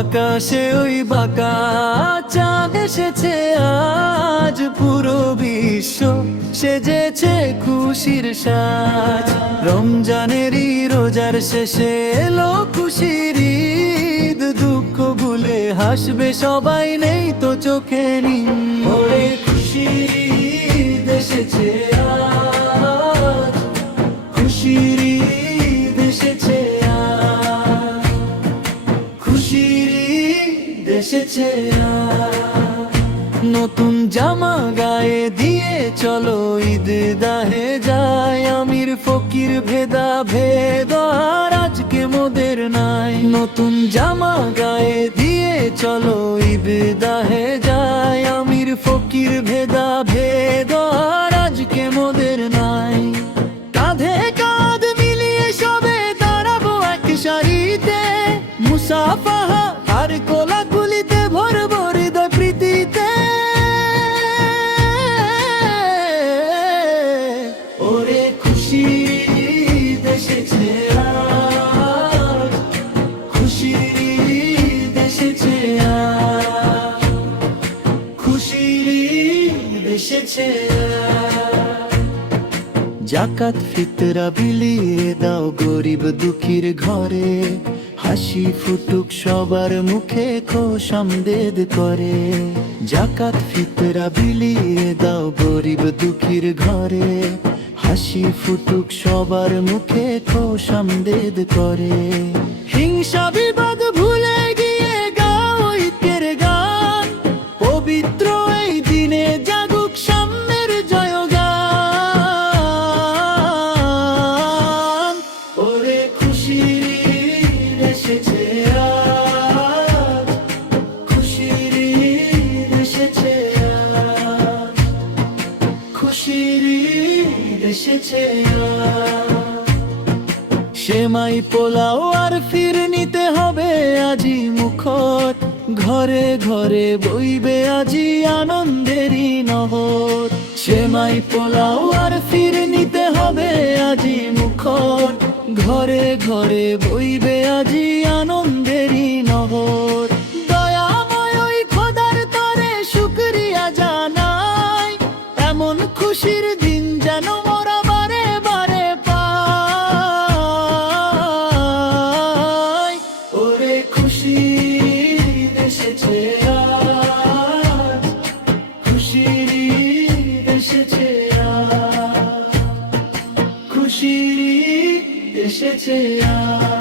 আকাশে ওই বাঁকা চাঁদ এসেছে আজ, পুরো বিশ্ব সেজেছে খুশির সাজ। রমজানেরই রোজার শেষে এলো খুশির ঈদ, দুঃখ ভুলে হাসবে সবাই, নেই তো চোখে নিন। ওরে খুশির ঈদ এসেছে আজ, খুশির ঈদ এসেছে আজ, খুশির ঈদ এসেছে আজ। নতুন জামা গায়ে দিয়ে চলো ঈদগাহে যাই, আমির ফকির ভেদা ভেদ আর আজকে মোদের নাই। নতুন জামা গায়ে দিয়ে চলো ঈদগাহে যাই, আমির ফকির ভেদা ভেদ আর আজকে মোদের নাই। কাঁধে কাঁধ মিলিয়ে সবে দাঁড়াবো এক সারিতে, মুসাফাহা আর কোলাকুলিতে ভরবো হৃদয় প্রীতিতে। ওরে খুশির ঈদ এসেছে আজ, খুশির ঈদ এসেছে আজ, খুশির ঈদ এসেছে আজ। জাকাত ফিতরা বিলিয়ে দাও গরিব দুঃখীর ঘরে, হাসি ফুটুক সবার মুখে, খোশামদেদ করে। জাকাত ফিতরা বিলিয়ে দাও গরিব দুঃখীর ঘরে, হাসি ফুটুক সবার মুখে, খোশামদেদ করে। হিংসা বিবাদ ভুলে গিয়ে গাও ঈদের গান, পবিত্র এই দিনে জাগুক সাম্যের জয়গান। ওরে খুশির ঈদ এসেছে আজ, খুশির ঈদ এসেছে আজ, খুশির ঈদ এসেছে আজ। সেমাই পোলাও আর ফিরনিতে হবে আজি মুখর, ঘরে ঘরে বইবে আজি আনন্দেরই নহর। সেমাই পোলাও আর ফিরনিতে হবে আজি মুখর, ঘরে ঘরে বইবে আজি আনন্দেরই নহর। দয়াময় ওই খোদার তরে শুকরিয়া জানাই, এমন খুশির দিন যেন মোরা বারে বারে পাই। ওরে খুশির ঈদ এসেছে আজ, খুশির ঈদ এসেছে আজ, খুশির ঈদ এসেছে আজ।